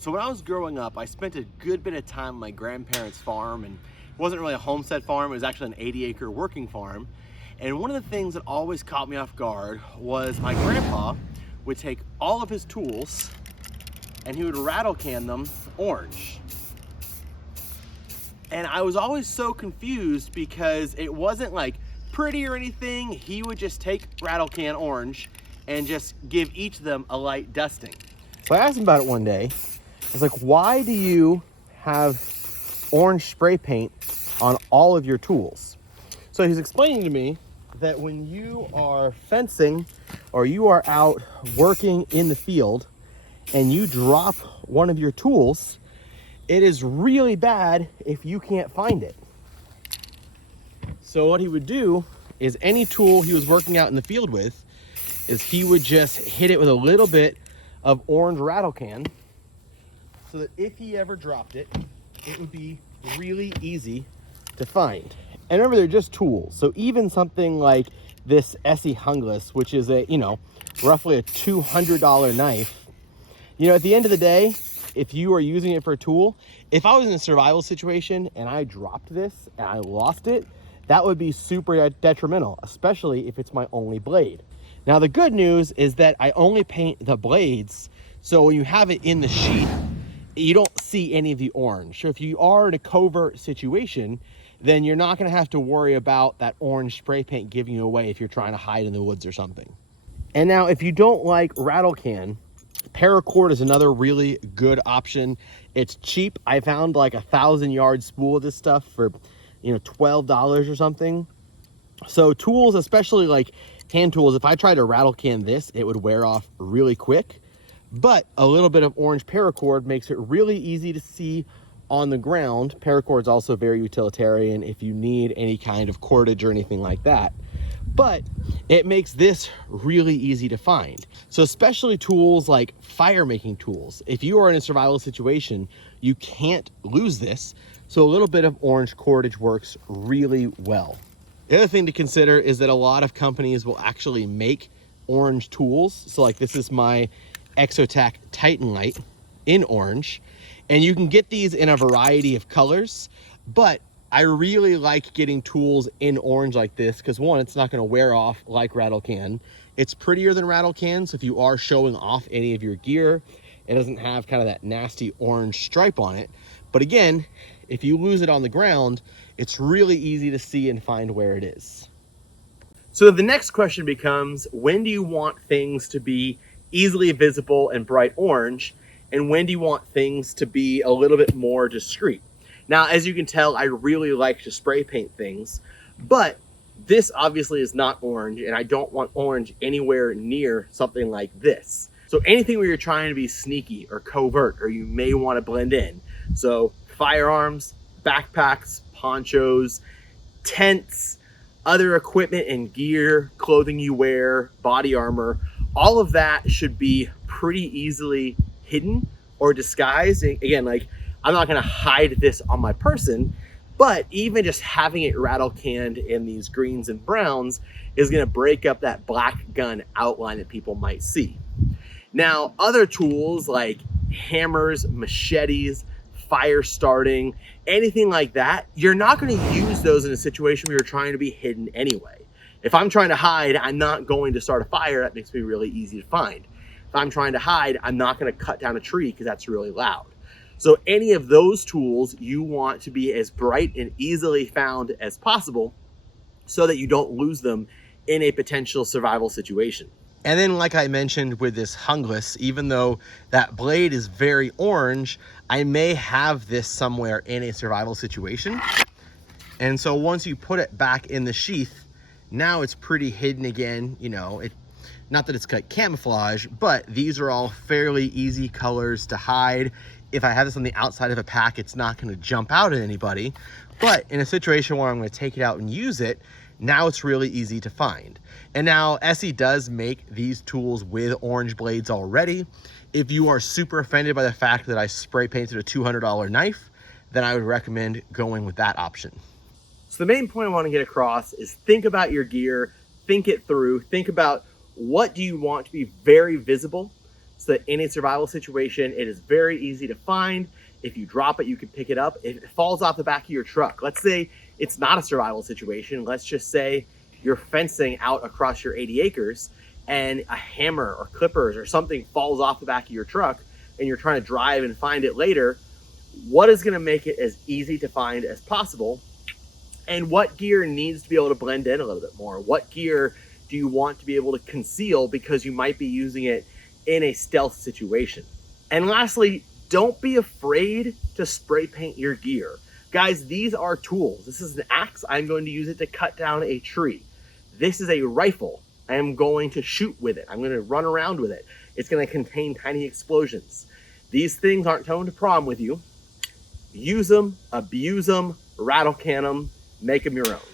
So when I was growing up, I spent a good bit of time on my grandparents' farm, and it wasn't really a homestead farm, it was actually an 80-acre working farm. And one of the things that always caught me off guard was my grandpa would take all of his tools and he would rattle can them orange. And I was always so confused because it wasn't like pretty or anything. He would just take rattle can orange and just give each of them a light dusting. So I asked him about it one day. I was like, why do you have orange spray paint on all of your tools? So he's explaining to me that when you are fencing or you are out working in the field and you drop one of your tools, it is really bad if you can't find it. So what he would do is any tool he was working out in the field with is he would just hit it with a little bit of orange rattle can so that if he ever dropped it, it would be really easy to find. And remember, they're just tools. So even something like this Essie Hungless, which is a, roughly a $200 knife, at the end of the day, if you are using it for a tool, if I was in a survival situation and I dropped this and I lost it, that would be super detrimental, especially if it's my only blade. Now, the good news is that I only paint the blades, so when you have it in the sheath, you don't see any of the orange. So if you are in a covert situation, then you're not gonna have to worry about that orange spray paint giving you away if you're trying to hide in the woods or something. And now, if you don't like rattle can, paracord is another really good option. It's cheap. I found like 1,000-yard spool of this stuff for, $12 or something. So tools, especially like hand tools, if I tried to rattle can this, it would wear off really quick. But a little bit of orange paracord makes it really easy to see on the ground. Paracord is also very utilitarian if you need any kind of cordage or anything like that. But it makes this really easy to find. So especially tools like fire making tools. If you are in a survival situation, you can't lose this. So a little bit of orange cordage works really well. The other thing to consider is that a lot of companies will actually make orange tools. So like this is my Exotac Titan Light in orange. And you can get these in a variety of colors, but I really like getting tools in orange like this because one, it's not going to wear off like rattle can. It's prettier than rattle can, so if you are showing off any of your gear, it doesn't have kind of that nasty orange stripe on it. But again, if you lose it on the ground, it's really easy to see and find where it is. So the next question becomes, when do you want things to be easily visible and bright orange? And when do you want things to be a little bit more discreet? Now, as you can tell, I really like to spray paint things, but this obviously is not orange, and I don't want orange anywhere near something like this. So anything where you're trying to be sneaky or covert, or you may want to blend in. So firearms, backpacks, ponchos, tents, other equipment and gear, clothing you wear, body armor, all of that should be pretty easily hidden or disguised. And again, like, I'm not gonna hide this on my person, but even just having it rattle canned in these greens and browns is gonna break up that black gun outline that people might see. Now, other tools like hammers, machetes, fire starting, anything like that, you're not gonna use those in a situation where you're trying to be hidden anyway. If I'm trying to hide, I'm not going to start a fire. That makes me really easy to find. If I'm trying to hide, I'm not gonna cut down a tree because that's really loud. So any of those tools you want to be as bright and easily found as possible so that you don't lose them in a potential survival situation. And then, like I mentioned with this Hungless, even though that blade is very orange, I may have this somewhere in a survival situation. And so once you put it back in the sheath, now it's pretty hidden again. Not that it's like camouflage, but these are all fairly easy colors to hide. If I have this on the outside of a pack, it's not going to jump out at anybody. But in a situation where I'm going to take it out and use it, now it's really easy to find. And now Essie does make these tools with orange blades already. If you are super offended by the fact that I spray painted a $200 knife, then I would recommend going with that option. So the main point I want to get across is think about your gear, think it through, think about what do you want to be very visible so that in a survival situation, it is very easy to find. If you drop it, you can pick it up. If it falls off the back of your truck, let's say it's not a survival situation. Let's just say you're fencing out across your 80 acres and a hammer or clippers or something falls off the back of your truck and you're trying to drive and find it later. What is going to make it as easy to find as possible? And what gear needs to be able to blend in a little bit more? What gear do you want to be able to conceal because you might be using it in a stealth situation? And lastly, don't be afraid to spray paint your gear. Guys, these are tools. This is an axe. I'm going to use it to cut down a tree. This is a rifle. I am going to shoot with it. I'm going to run around with it. It's going to contain tiny explosions. These things aren't going to prom with you. Use them, abuse them, rattle can them, make them your own.